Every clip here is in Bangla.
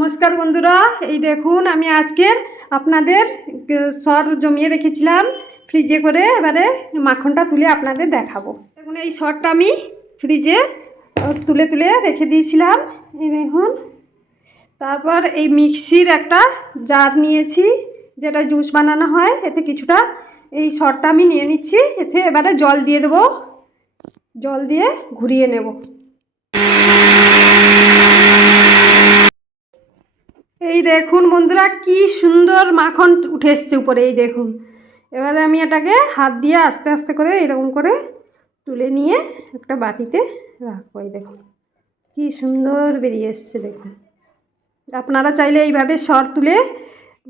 নমস্কার বন্ধুরা, এই দেখুন আমি আজকের আপনাদের সর জমিয়ে রেখেছিলাম ফ্রিজে করে। এবারে মাখনটা তুলে আপনাদের দেখাবো। দেখুন এই সরটা আমি ফ্রিজে তুলে তুলে রেখে দিয়েছিলাম, এই দেখুন। তারপর এই মিক্সির একটা জার নিয়েছি, যেটা জুস বানানো হয়। এতে কিছুটা এই সরটা আমি নিয়ে নিচ্ছি। এতে এবারে জল দিয়ে দেবো, জল দিয়ে ঘুরিয়ে নেব। এই দেখুন বন্ধুরা, কি সুন্দর মাখন উঠে এসছে উপরে, এই দেখুন। এবারে আমি এটাকে হাত দিয়ে আস্তে আস্তে করে এরকম করে তুলে নিয়ে একটা বাটিতে রাখবো। এই দেখুন কি সুন্দর বেরিয়ে এসছে, দেখুন। আপনারা চাইলে এইভাবে সর তুলে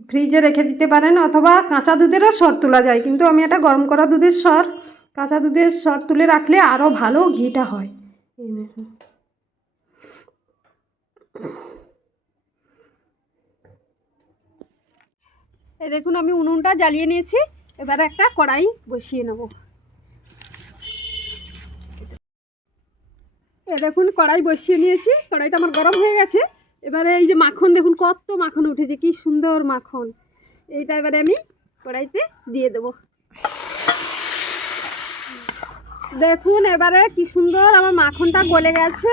ফ্রিজে রেখে দিতে পারেন, অথবা কাঁচা দুধেরও সর তোলা যায়। কিন্তু আমি এটা গরম করা দুধের সর, কাঁচা দুধের সর তুলে রাখলে আরও ভালো ঘিটা হয়। এই দেখুন। এই দেখুন আমি উনুনটা জ্বালিয়ে নিয়েছি। এবারে একটা কড়াই বসিয়ে নেব। এই দেখুন কড়াই বসিয়ে নিয়েছি, কড়াইটা আমার গরম হয়ে গেছে। এবারে এই যে মাখন, দেখুন কত মাখন উঠেছে, কি সুন্দর মাখন। এইটা এবারে আমি কড়াইতে দিয়ে দেব। দেখুন এবারে কি সুন্দর আমার মাখনটা গলে গেছে।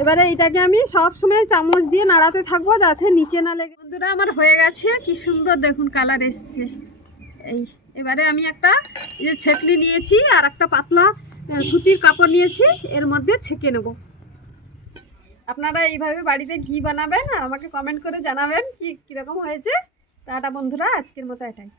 এবারে এইটাকে আমি সব সময় চামচ দিয়ে নাড়াতে থাকবো, যাতে নিচে না লেগে। বন্ধুরা আমার হয়ে গেছে, কি সুন্দর দেখুন কালার এসছে। এবারে আমি একটা ছেঁকনি নিয়েছি, আর একটা পাতলা সুতির কাপড় নিয়েছি, এর মধ্যে ছেঁকে নেব। আপনারা এইভাবে বাড়িতে ঘি বানাবেন আর আমাকে কমেন্ট করে জানাবেন কীরকম হয়েছে। টাটা বন্ধুরা, আজকের মতো এটাই।